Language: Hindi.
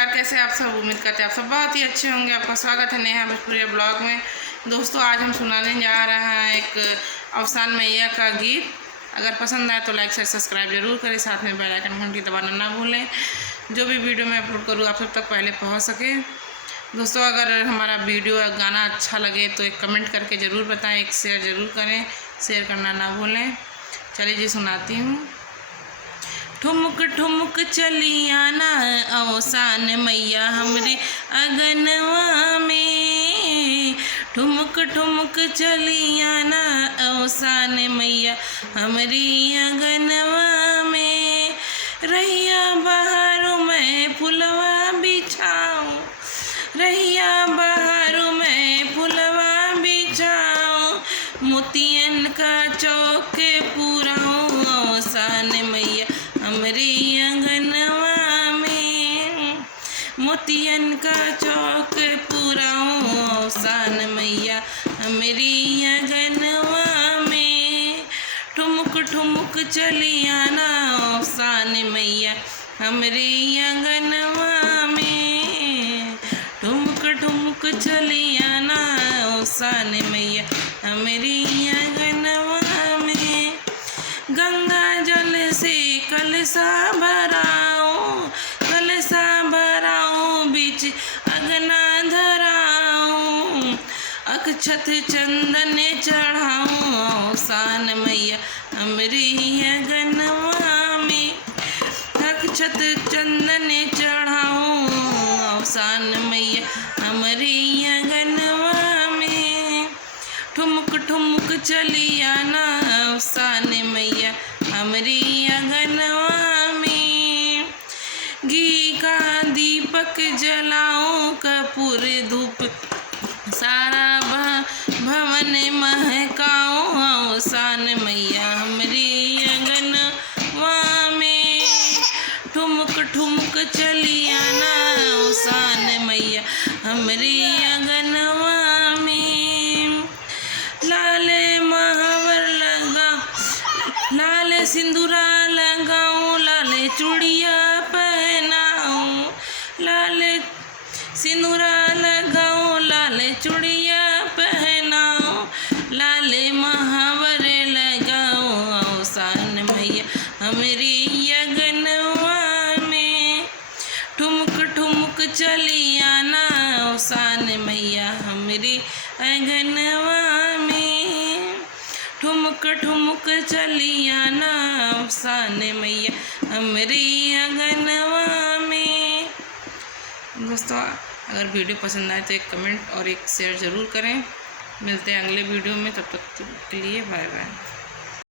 नमस्कार, कैसे आप सब। उम्मीद करते हैं आप सब बहुत ही अच्छे होंगे। आपका स्वागत है नेहा भोजपुरिया ब्लॉग में। दोस्तों, आज हम सुनाने जा रहे हैं एक अफसान मैया का गीत। अगर पसंद आए तो लाइक शेयर सब्सक्राइब जरूर करें, साथ में बेल आइकन घंटी दबाना ना भूलें। जो भी वीडियो मैं अपलोड करूँ आप सब तक पहले पहुँच सके। दोस्तों, अगर हमारा वीडियो या गाना अच्छा लगे तो एक कमेंट करके ज़रूर बताएं, एक शेयर ज़रूर करें, शेयर करना ना भूलें। चलिए जी, सुनाती हूँ। ठुमुक ठुमुक चली आना अवसान मैया हमरे अगनवा में। ठुमुक ठुमुक चली आना अवसान मैया हमरी अगनवा में। रैया बहारों में फुलवा बिछाऊं, रैया बहारों में फुलवा बिछाऊं। मोतियन का चौक पुराऊं अवसान मैया हमरी अंगनवा में। मोतियन का चौक पुराऊं अवसान मैया हमरी अंगनवा में। ठुमुक ठुमुक चली आना अवसान मैया हमरी अंगनवा में। ठुमुक ठुमुक चली आना अवसान मैया हमरी अंगनवा में। गंगा जल से कलसा भराऊं, कलसा भराऊं बीच अगना धराऊं। अक्षत चंदन चढ़ाऊं अवसान मैया हमरी अगनवा में। अक्षत चंदन चढ़ाऊं अवसान मैया हमरी अगनवा में। ठुमुक ठुमुक चली आना अवसान मैया हमरी अगनवा में। घी का दीपक जलाऊं, कपूर धूप सारा भवन महकाऊं अवसान मैया हमरी अगनवा में। ठुमुक ठुमुक चली आना अवसान मैया हमरी अगनवा में। लाले महावर लगा, लाल सिंदूरा लगाऊं, लाले चूड़िया पहनाऊं। लाले सिंदूरा लगाऊं, लाले चूड़िया पहनाऊं। लाले महावर लगाऊं अवसान मैया हमरी अगनवा में। ठुमुक ठुमुक चली आना अवसान मैया हमरी अगनवा में। ठुमुक ठुमुक चली आना अवसान मैया हमरी अगनवा में। दोस्तों, अगर वीडियो पसंद आए तो एक कमेंट और एक शेयर ज़रूर करें। मिलते हैं अगले वीडियो में, तब तक के लिए बाय बाय।